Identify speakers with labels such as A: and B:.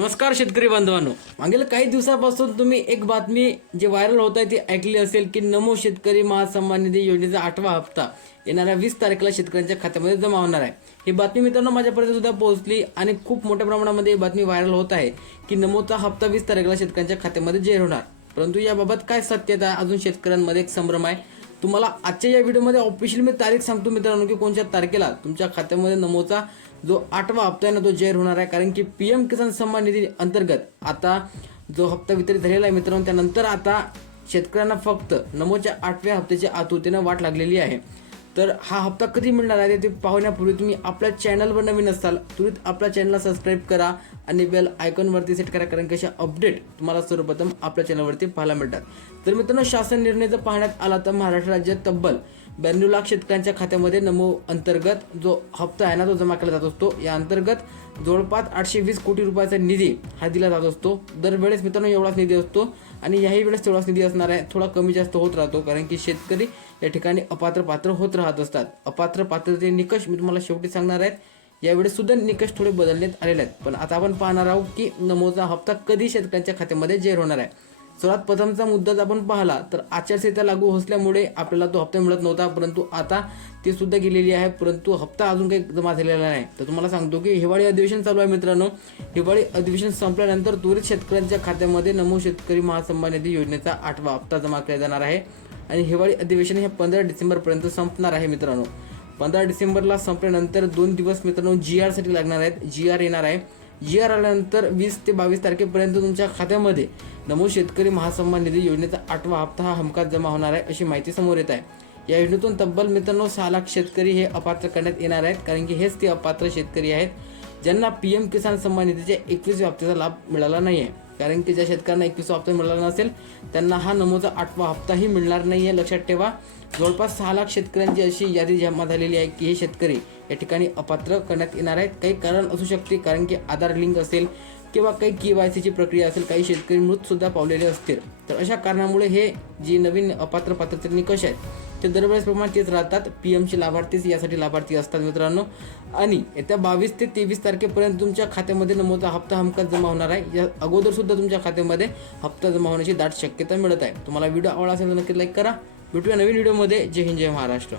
A: नमस्कार शेतकरी बांधवांनो. मागील काही दिवसापासून तुम्ही एक बातमी जे व्हायरल होत आहे ती ऐकली असेल की नमो शेतकरी महासन्मान निधी योजनेचा आठवा हप्ता येणाऱ्या वीस तारखेला शेतकऱ्यांच्या खात्यामध्ये जमा होणार आहे. ही बातमी मित्रांनो माझ्यापर्यंत सुद्धा पोहोचली आणि खूप मोठ्या प्रमाणामध्ये ही बातमी व्हायरल होत आहे की नमोचा हप्ता वीस तारखेला शेतकऱ्यांच्या खात्यामध्ये जाहीर होणार. परंतु याबाबत काय सत्यता अजून शेतकऱ्यांमध्ये एक संभ्रम आहे. तुम्हाला आजच्या या व्हिडिओमध्ये ऑफिशियल मी तारीख सांगतो मित्रांनो की कोणत्या तारखेला तुमच्या खात्यामध्ये नमोचा जो आठवा हप्ता आहे ना तो जाहीर होणार आहे. कारण की पी एम किसान सन्मान निधी अंतर्गत आता जो हप्ता वितरित झालेला आहे मित्रांनो त्यानंतर आता शेतकऱ्यांना फक्त नमोच्या आठव्या हप्त्याच्या आतुरतेनं वाट लागलेली आहे. तर हा हप्ता कधी मिळणार आहे ते पाहण्यापूर्वी तुम्ही आपल्या चॅनलवर नवीन असाल त्वरित आपल्या चॅनलला सबस्क्राईब करा आणि बेल आयकॉनवरती सेट करा कारण की अपडेट तुम्हाला सर्वप्रथम आपल्या चॅनलवरती पाहायला मिळतात. तर मित्रांनो शासन निर्णय जर पाहण्यात आला तर महाराष्ट्र राज्यात तब्बल ब्याण्णव लाख शेतकऱ्यांच्या खात्यामध्ये नमो अंतर्गत जो हप्ता आहे ना तो जमा केला जात असतो. या अंतर्गत जवळपास आठशे वीस कोटी रुपयाचा निधी हा दिला जात असतो. दरवेळेस मित्रांनो एवढाच निधी असतो आणि याही वेळेस तेवढाच निधी असणार आहे. थोडा कमी जास्त होत राहतो कारण की शेतकरी या ठिकाणी अपात्र पात्र होत राहत असतात. अपात्र पात्रते निकष मी तुम्हाला शेवटी सांगणार आहेत. यावेळेस सुद्धा निकष थोडे बदलण्यात आलेले आहेत. पण आता आपण पाहणार आहोत की नमोचा हप्ता कधी शेतकऱ्यांच्या खात्यामध्ये जेर होणार आहे. सर्वात प्रथमचा मुद्दा जर आपण पाहिला तर आचारसंहिता लागू असल्यामुळे आपल्याला तो हप्ता मिळत नव्हता परंतु आता ती सुद्धा गेलेली आहे परंतु हप्ता अजून काही जमा झालेला नाही. तर तुम्हाला सांगतो की हिवाळी अधिवेशन चालू आहे मित्रांनो. हिवाळी अधिवेशन संपल्यानंतर त्वरित शेतकऱ्यांच्या खात्यामध्ये नमो शेतकरी महासन्मान निधी योजनेचा आठवा हप्ता जमा केला जाणार आहे. आणि हिवाळी अधिवेशन हे पंधरा डिसेंबरपर्यंत संपणार आहे मित्रांनो. पंधरा डिसेंबरला संपल्यानंतर दोन दिवस मित्रांनो जी आरसाठी लागणार आहेत. जी आर येणार आहे. जी आर आल्यानंतर वीस ते बावीस तारखेपर्यंत तुमच्या खात्यामध्ये नमो शेतकरी महासन्मान निधी योजनेचा आठवा हप्ता हा हमखास जमा होणार आहे अशी माहिती समोर येत आहे. या योजनेतून तब्बल मित्रांनो सहा लाख शेतकरी हे अपात्र करण्यात येणार आहेत कारण की हेच ते अपात्र शेतकरी आहेत ज्यांना पी एम किसान सन्मान निधीच्या एकवीस हप्त्याचा लाभ मिळाला नाही आहे कारण की ज्या शेतकऱ्यांना एकवीसा हप्ता मिळाला नसेल त्यांना हा नमोचा आठवा हप्ताही मिळणार नाही आहे लक्षात ठेवा. जवळपास सहा लाख शेतकऱ्यांची अशी यादी जमा झालेली आहे की हे शेतकरी या ठिकाणी अपात्र करण्यात येणार आहेत. काही कारण असू शकते कारण की आधार लिंक असेल किंवा काही के वाय सीची प्रक्रिया असेल काही शेतकरी मृतसुद्धा पावलेले असतील. तर अशा कारणामुळे हे जी नवीन अपात्र पात्रते निकष आहेत ते दरवेळेस प्रमाणे तेच राहतात पी एमचे लाभार्थीच यासाठी लाभार्थी असतात मित्रांनो. आणि येत्या बावीस ते तेवीस तारखेपर्यंत तुमच्या खात्यामध्ये नमोचा हप्ता हमखास जमा होणार आहे. या अगोदर सुद्धा तुमच्या खात्यामध्ये हप्ता जमा होण्याची दाट शक्यता मिळत आहे. तुम्हाला व्हिडिओ आवडला असेल तर नक्की लाईक करा. भेटूया नवीन व्हिडिओमध्ये. जय हिंद जय महाराष्ट्र.